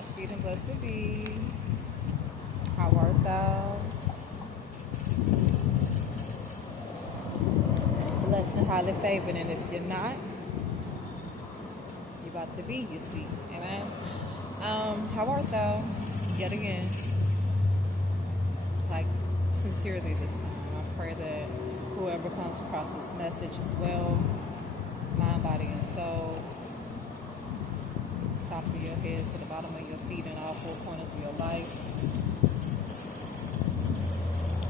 Godspeed and blessed be. How art thou? Blessed and highly favored, and if you're not, you're about to be, you see. Amen. How art thou? Yet again. Like, sincerely this time. I pray that whoever comes across this message is well, mind, body, and soul. Top of your head to the bottom of your feet and all four corners of your life.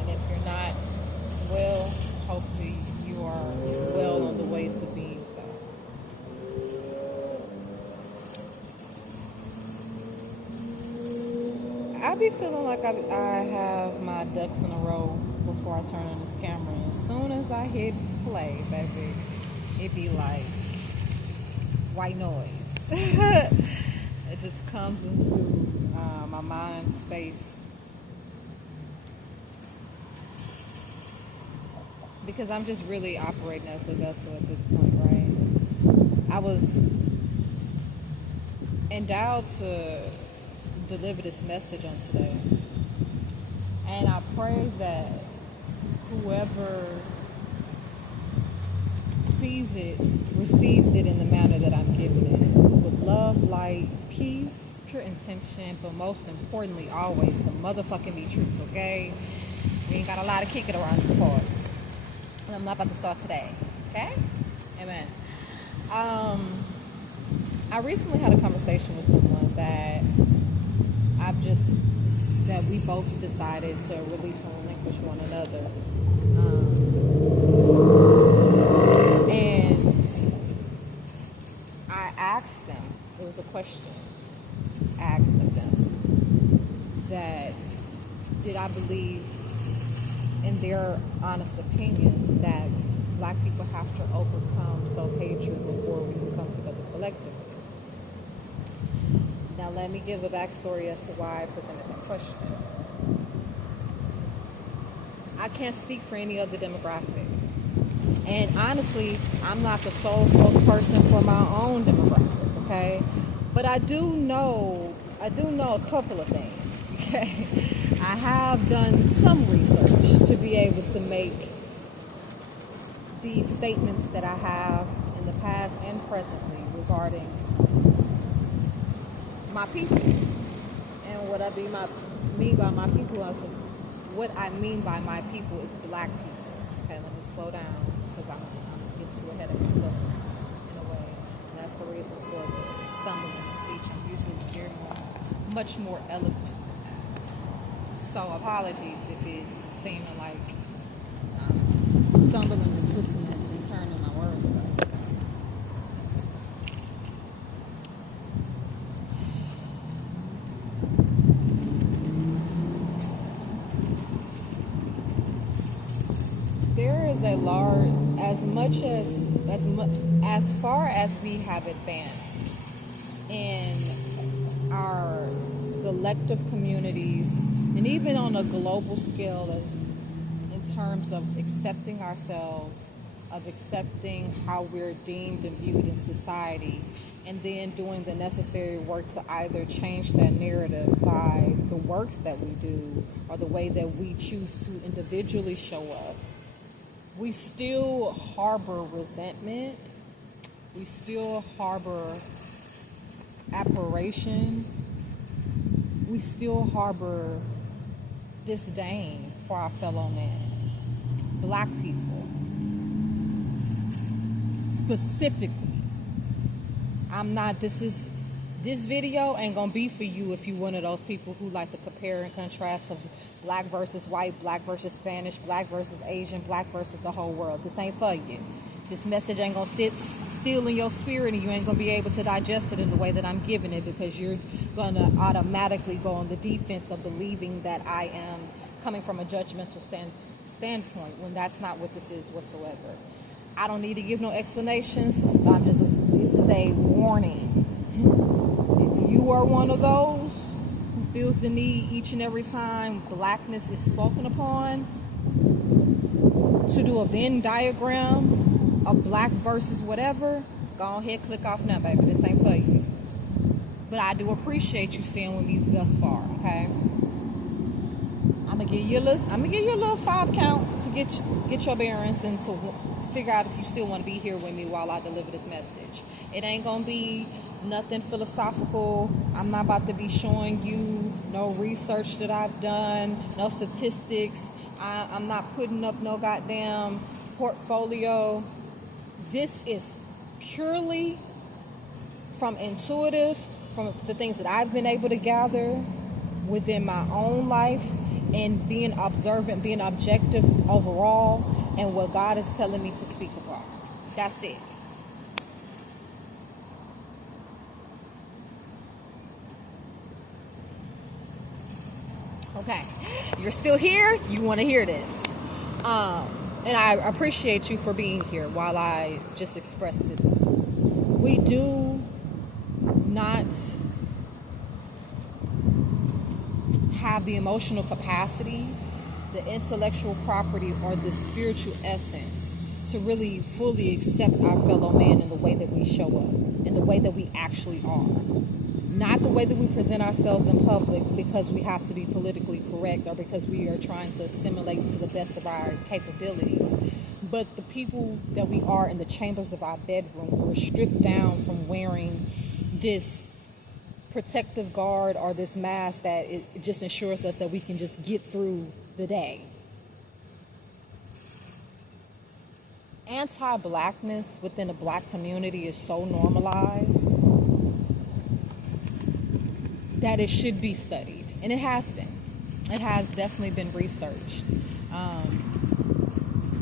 And if you're not well, hopefully you are well on the way to being so. I be feeling like I have my ducks in a row before I turn on this camera. And as soon as I hit play, baby, it be like white noise. It just comes into my mind space. Because I'm just really operating as the vessel at this point, right? I was endowed to deliver this message on today. And I pray that whoever sees it, receives it in the manner that I'm giving it. With love, light, peace, pure intention, but most importantly, always the motherfucking be truth, okay? We ain't got a lot of kick it around these parts. And I'm not about to start today, okay? Amen. I recently had a conversation with someone that we both decided to release and relinquish one another. And I asked them, it was a question, I asked them that did I believe in their honest opinion that black people have to overcome self-hatred before we can come together collectively. Now let me give a backstory as to why I presented that question. I can't speak for any other demographic. And honestly, I'm not the sole spokesperson for my own demographic, okay? But I do know a couple of things, okay? I have done some research to be able to make these statements that I have in the past and presently regarding my people. And what I mean by my people, what I mean by my people is black people. Okay, let me slow down because I'm getting too ahead of myself in a way. And that's the reason for the stumbling in speech. I'm usually much more eloquent. So apologies if it's seeming like I'm stumbling and twisting and turning my words around. There is a large, as far as we have advanced in our selective communities, and even on a global scale, as in terms of accepting ourselves, of accepting how we're deemed and viewed in society, and then doing the necessary work to either change that narrative by the works that we do or the way that we choose to individually show up. We still harbor resentment. We still harbor admiration. We still harbor disdain for our fellow man, black people. Specifically, this video ain't gonna be for you if you one of those people who like to compare and contrast of black versus white, black versus Spanish, black versus Asian, black versus the whole world. This ain't for you. This message ain't gonna sit still in your spirit, and you ain't gonna be able to digest it in the way that I'm giving it, because you're gonna automatically go on the defense of believing that I am coming from a judgmental standpoint, when that's not what this is whatsoever. I don't need to give no explanations. This is a warning. If you are one of those who feels the need each and every time blackness is spoken upon to do a Venn diagram of black versus whatever, go ahead, click off now, baby. This ain't for you. But I do appreciate you staying with me thus far, okay? I'm gonna give you a little 5 count to get your bearings and to figure out if you still want to be here with me while I deliver this message. It ain't gonna be nothing philosophical. I'm not about to be showing you no research that I've done, no statistics. I'm not putting up no goddamn portfolio. This is purely from intuitive, from the things that I've been able to gather within my own life, and being observant, being objective overall, and what God is telling me to speak about. That's it. Okay, you're still here. You want to hear this. And I appreciate you for being here while I just express this. We do not have the emotional capacity, the intellectual property, or the spiritual essence to really fully accept our fellow man in the way that we show up, in the way that we actually are. Not the way that we present ourselves in public because we have to be politically correct or because we are trying to assimilate to the best of our capabilities, but the people that we are in the chambers of our bedroom. We're stripped down from wearing this protective guard or this mask that it just ensures us that we can just get through the day. Anti-blackness within the black community is so normalized that it should be studied, and it has been. It has definitely been researched.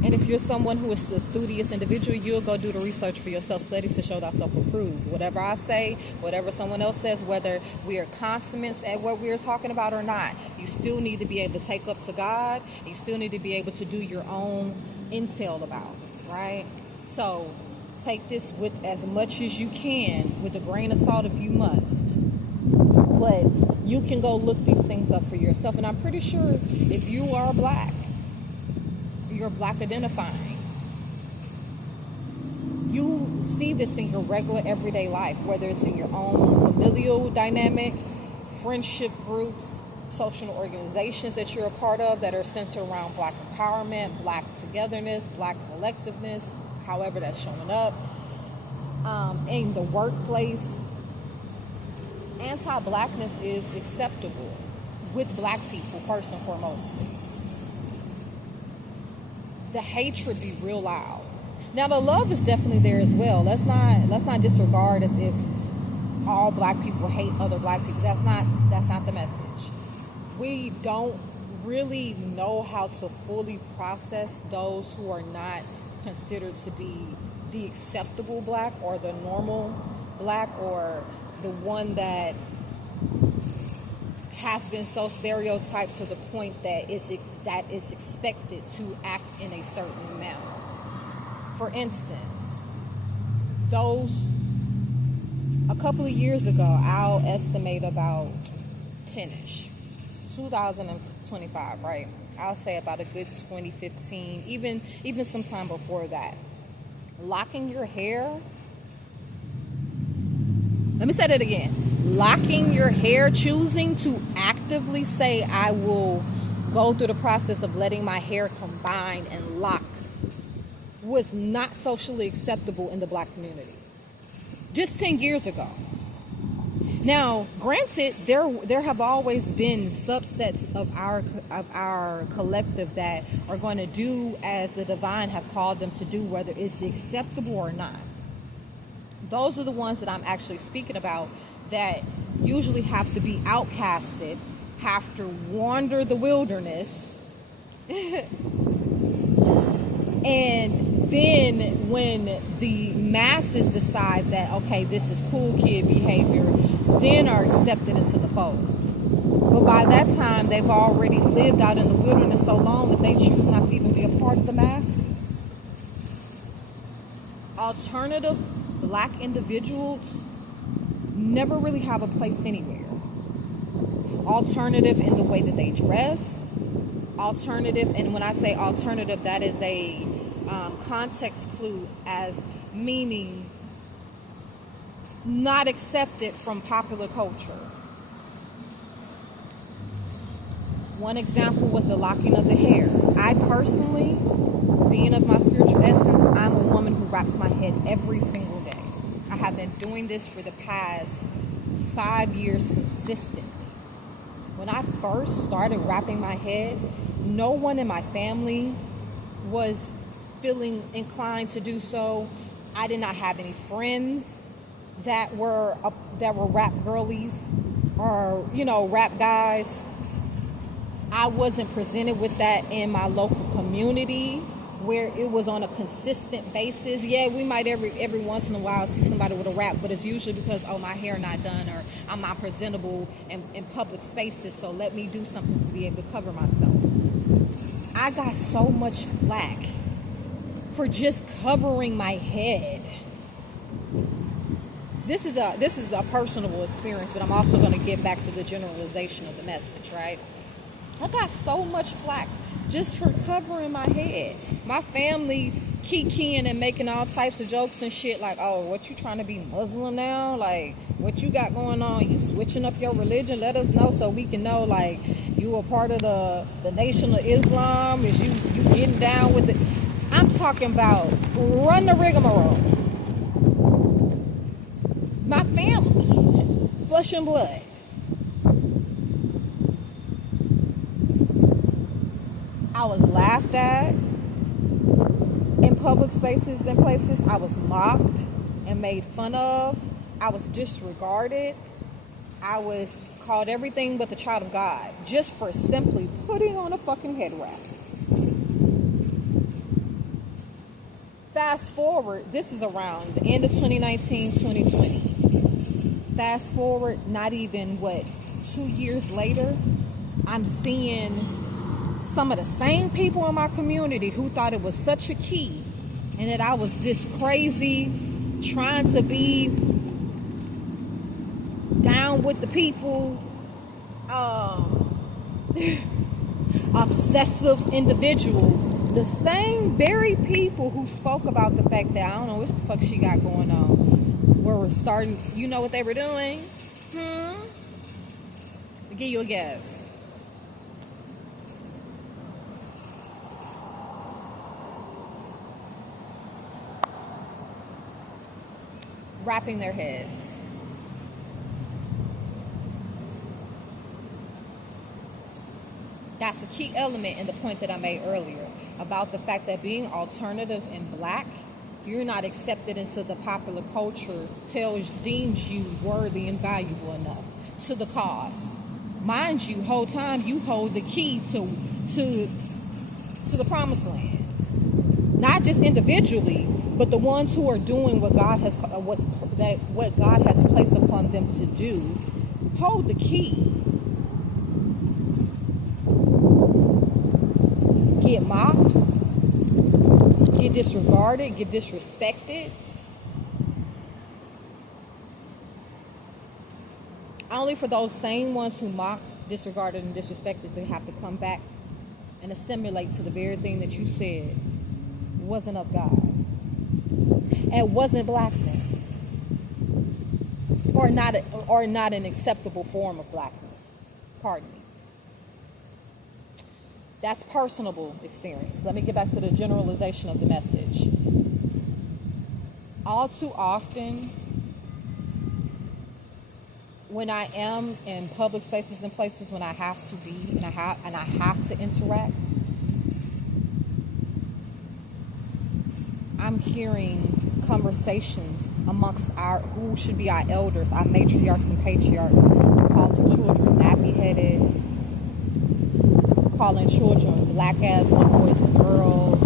And if you're someone who is a studious individual, you'll go do the research for yourself, study to show thyself approved. Whatever I say, whatever someone else says, whether we are consummates at what we're talking about or not, you still need to be able to take up to God. You still need to be able to do your own intel about it, right? So take this with as much as you can, with a grain of salt if you must. But you can go look these things up for yourself. And I'm pretty sure if you are black, you're black identifying, you see this in your regular everyday life, whether it's in your own familial dynamic, friendship groups, social organizations that you're a part of that are centered around black empowerment, black togetherness, black collectiveness, however that's showing up, in the workplace. Anti-blackness is acceptable with black people first and foremost. The hatred be real loud. Now the love is definitely there as well. Let's not disregard as if all black people hate other black people. That's not the message. We don't really know how to fully process those who are not considered to be the acceptable black or the normal black, or the one that has been so stereotyped to the point that it's expected to act in a certain manner. For instance, a couple of years ago, I'll estimate about 10-ish, 2025, right? I'll say about a good 2015, even sometime before that. Locking your hair. Let me say that again. Locking your hair, choosing to actively say, I will go through the process of letting my hair combine and lock, was not socially acceptable in the black community just 10 years ago. Now, granted, there have always been subsets of our collective that are going to do as the divine have called them to do, whether it's acceptable or not. Those are the ones that I'm actually speaking about, that usually have to be outcasted, have to wander the wilderness. And then when the masses decide that, okay, this is cool kid behavior, then are accepted into the fold. But by that time, they've already lived out in the wilderness so long that they choose not to even be a part of the masses. Alternative black individuals never really have a place anywhere. Alternative in the way that they dress. Alternative, and when I say alternative, that is a context clue, as meaning not accepted from popular culture. One example was the locking of the hair. I personally, being of my spiritual essence, I'm a woman who wraps my head every single day. I have been doing this for the past 5 years consistently. When I first started wrapping my head, no one in my family was feeling inclined to do so. I did not have any friends that were rap girlies or, rap guys. I wasn't presented with that in my local community where it was on a consistent basis. Yeah, we might every once in a while see somebody with a rap, but it's usually because, my hair not done, or I'm not presentable in public spaces, so let me do something to be able to cover myself. I got so much flack for just covering my head. This is a personal experience, but I'm also going to get back to the generalization of the message, right? I got so much flack just for covering my head. My family kikiing and making all types of jokes and shit like, oh, what you trying to be Muslim now? Like, what you got going on? You switching up your religion? Let us know so we can know, like, you a part of the Nation of Islam? Is you getting down with it? I'm talking about run the rigmarole. My family, flesh and blood. I was laughed at in public spaces and places. I was mocked and made fun of. I was disregarded. I was called everything but the child of God just for simply putting on a fucking head wrap. Fast forward, this is around the end of 2019, 2020. Fast forward, not even 2 years later, I'm seeing some of the same people in my community who thought it was such a key and that I was this crazy trying to be down with the people, obsessive individual. The same very people who spoke about the fact that I don't know what the fuck she got going on were starting, you know what they were doing? I'll give you a guess. Wrapping their heads. That's a key element in the point that I made earlier about the fact that being alternative and black, you're not accepted into the popular culture, deems you worthy and valuable enough to the cause. Mind you, whole time you hold the key to the promised land. Not just individually, but the ones who are doing what God has placed upon them to do, hold the key. Get mocked, get disregarded, get disrespected. Only for those same ones who mocked, disregarded, and disrespected to have to come back and assimilate to the very thing that you said wasn't of God. It wasn't blackness, or not an acceptable form of blackness. Pardon me. That's personable experience. Let me get back to the generalization of the message. All too often, when I am in public spaces and places, when I have to be and I have to interact, I'm hearing conversations amongst who should be our elders, our matriarchs and patriarchs, calling children nappy-headed, calling children black-ass little boys and girls.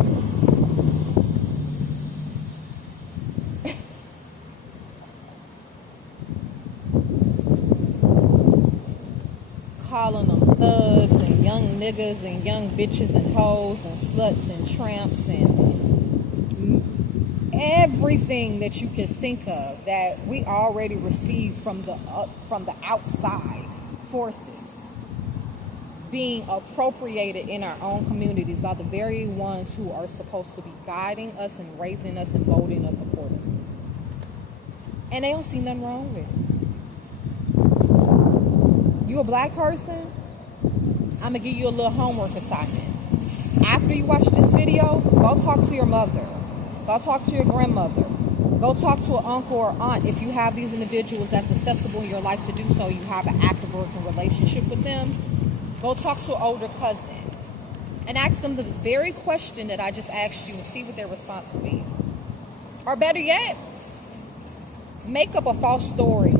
Calling them thugs and young niggas and young bitches and hoes and sluts and tramps and everything that you can think of that we already received from the outside forces being appropriated in our own communities by the very ones who are supposed to be guiding us and raising us and molding us accordingly. And they don't see nothing wrong with it. You a black person? I'm gonna give you a little homework assignment. After you watch this video, go talk to your mother. Go talk to your grandmother. Go talk to an uncle or aunt if you have these individuals that's accessible in your life to do so. You have an active working relationship with them. Go talk to an older cousin and ask them the very question that I just asked you and see what their response will be. Or better yet, make up a false story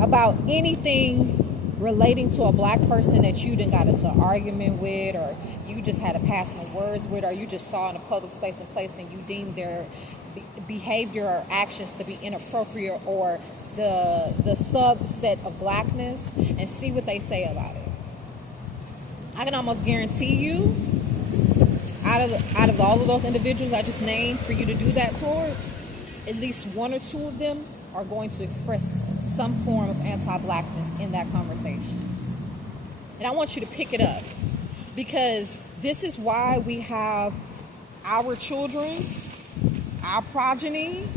about anything relating to a black person that you done got into an argument with, or you just had a passing of words with, or you just saw in a public space and place and you deemed their behavior or actions to be inappropriate or the subset of blackness, and see what they say about it. I can almost guarantee you, out of all of those individuals I just named for you to do that towards, at least one or two of them are going to express some form of anti-blackness in that conversation. And I want you to pick it up, because this is why we have our children, our progeny.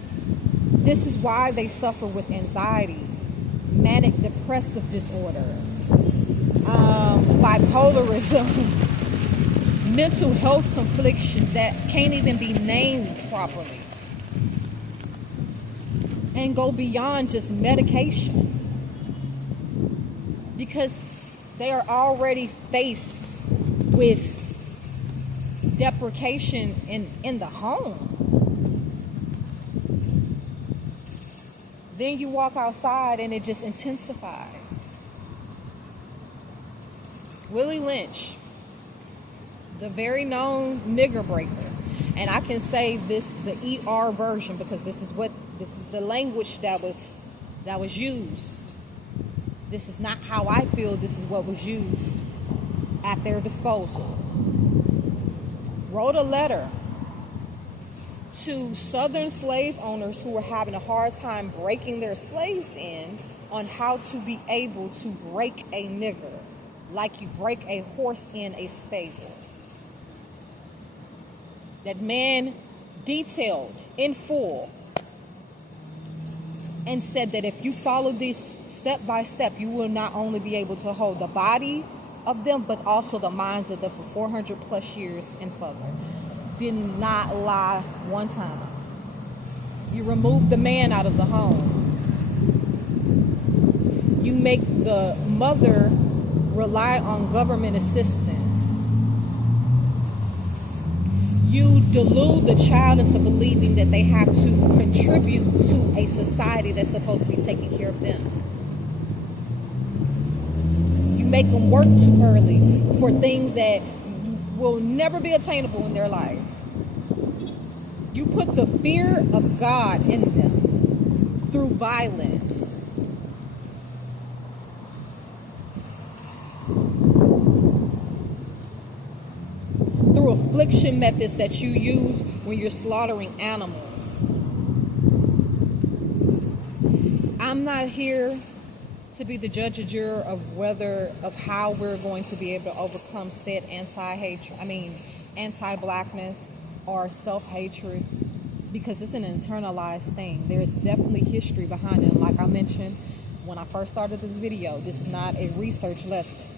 This is why they suffer with anxiety, manic depressive disorder, bipolarism, mental health conflictions that can't even be named properly, and go beyond just medication, because they are already faced with deprecation in the home. Then you walk outside and it just intensifies. Willie Lynch, the very known nigger breaker, and I can say this, the ER version, because this is the language that was used. This is not how I feel. This is what was used at their disposal. Wrote a letter to Southern slave owners who were having a hard time breaking their slaves in on how to be able to break a nigger like you break a horse in a stable. That man detailed in full and said that if you follow this step by step, you will not only be able to hold the body of them, but also the minds of them for 400 plus years and further. Did not lie one time. You remove the man out of the home. You make the mother rely on government assistance. You delude the child into believing that they have to contribute to a society that's supposed to be taking care of them. You make them work too early for things that will never be attainable in their life. You put the fear of God in them through violence. Through affliction methods that you use when you're slaughtering animals. I'm not here to be the judge or juror of how we're going to be able to overcome said anti-blackness or self-hatred, because it's an internalized thing. There's definitely history behind it. Like I mentioned when I first started this video, this is not a research lesson.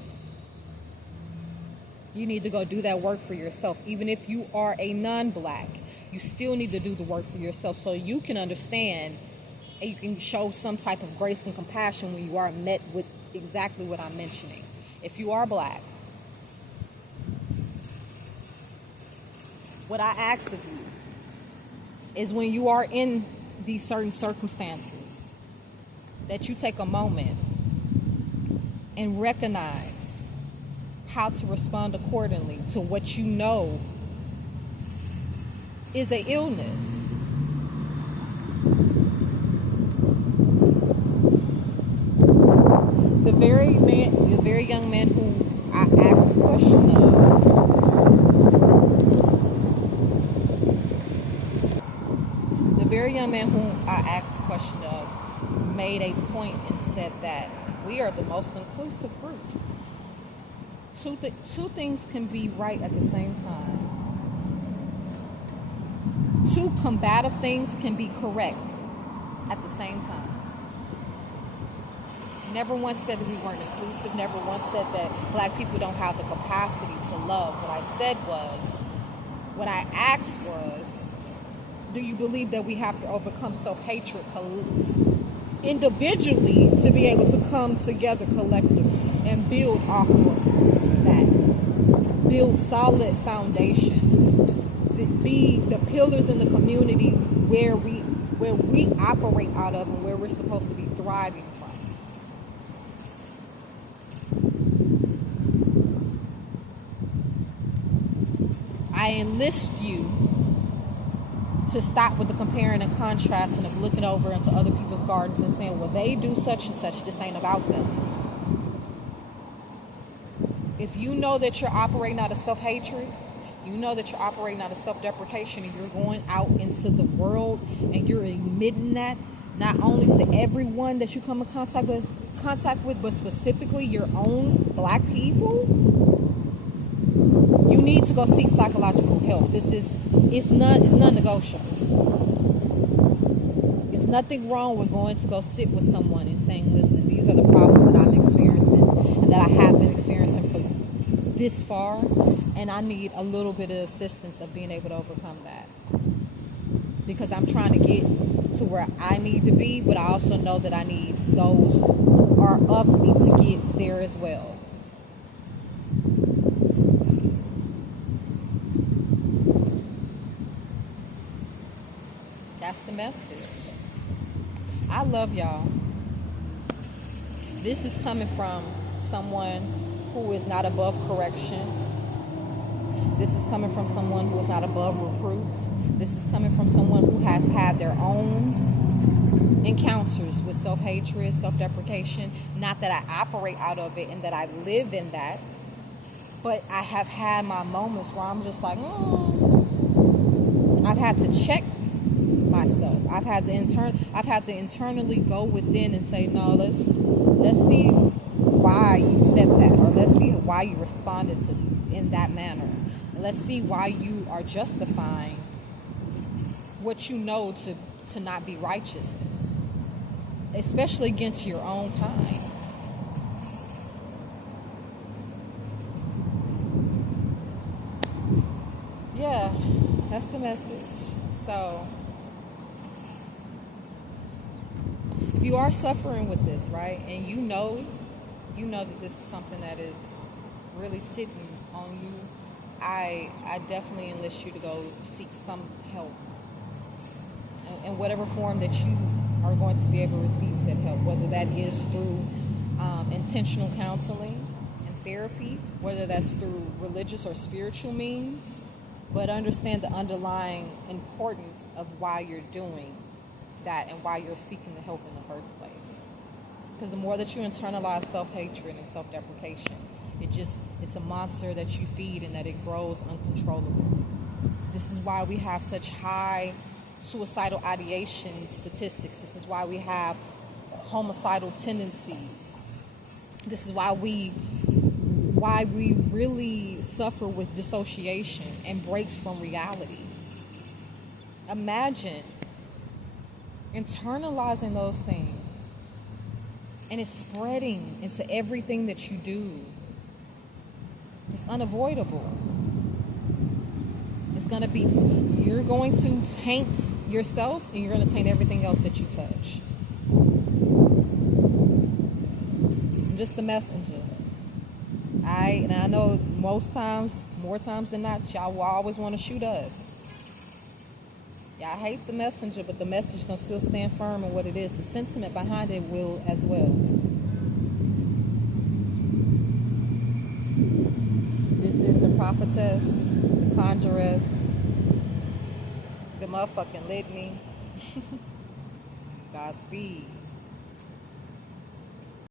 You need to go do that work for yourself. Even if you are a non-black, you still need to do the work for yourself so you can understand and you can show some type of grace and compassion when you are met with exactly what I'm mentioning. If you are black, what I ask of you is, when you are in these certain circumstances, that you take a moment and recognize how to respond accordingly to what you know is an illness. The very young man who I asked the question of, made a point and said that we are the most inclusive group. Two things can be right at the same time. Two combative things can be correct at the same time. Never once said that we weren't inclusive. Never once said that black people don't have the capacity to love. What I asked was, do you believe that we have to overcome self-hatred individually to be able to come together collectively and build off of that? Build solid foundations. Be the pillars in the community where we operate out of and where we're supposed to be thriving from. I enlist you to stop with the comparing and contrasting of looking over into other people's gardens and saying, well, they do such and such, this ain't about them. If you know that you're operating out of self-hatred, you know that you're operating out of self-deprecation, and you're going out into the world and you're admitting that, not only to everyone that you come in contact with, but specifically your own black people, you need to go seek psychological help. It's non-negotiable. It's nothing wrong with going to go sit with someone and saying, listen, these are the problems that I'm experiencing and that I have been experiencing for this far, and I need a little bit of assistance of being able to overcome that. Because I'm trying to get to where I need to be, but I also know that I need those who are of me to get there as well. That's the message. I love y'all. This is coming from someone who is not above correction. This is coming from someone who is not above reproof. This is coming from someone who has had their own encounters with self-hatred, self-deprecation. Not that I operate out of it and that I live in that, but I have had my moments where I'm just like, I've had to check myself. I've had to internally go within and say, no, let's see why you said that, or let's see why you responded in that manner, and let's see why you are justifying what you know to not be righteousness, especially against your own kind. Yeah, that's the message. So if you are suffering with this, right, and you know that this is something that is really sitting on you, I definitely enlist you to go seek some help in whatever form that you are going to be able to receive said help, whether that is through intentional counseling and therapy, whether that's through religious or spiritual means, but understand the underlying importance of why you're doing that and why you're seeking the help in the first place. Because the more that you internalize self-hatred and self-deprecation, it's a monster that you feed and that it grows uncontrollable. This is why we have such high suicidal ideation statistics. This is why we have homicidal tendencies. This is why we really suffer with dissociation and breaks from reality. Imagine internalizing those things and it's spreading into everything that you do. It's unavoidable. You're going to taint yourself and you're going to taint everything else that you touch. I'm just the messenger. And I know most times, more times than not, y'all will always want to shoot us. Y'all hate the messenger, but the message is going to still stand firm in what it is. The sentiment behind it will as well. This is the prophetess, the conjuress, the motherfucking litany. Godspeed.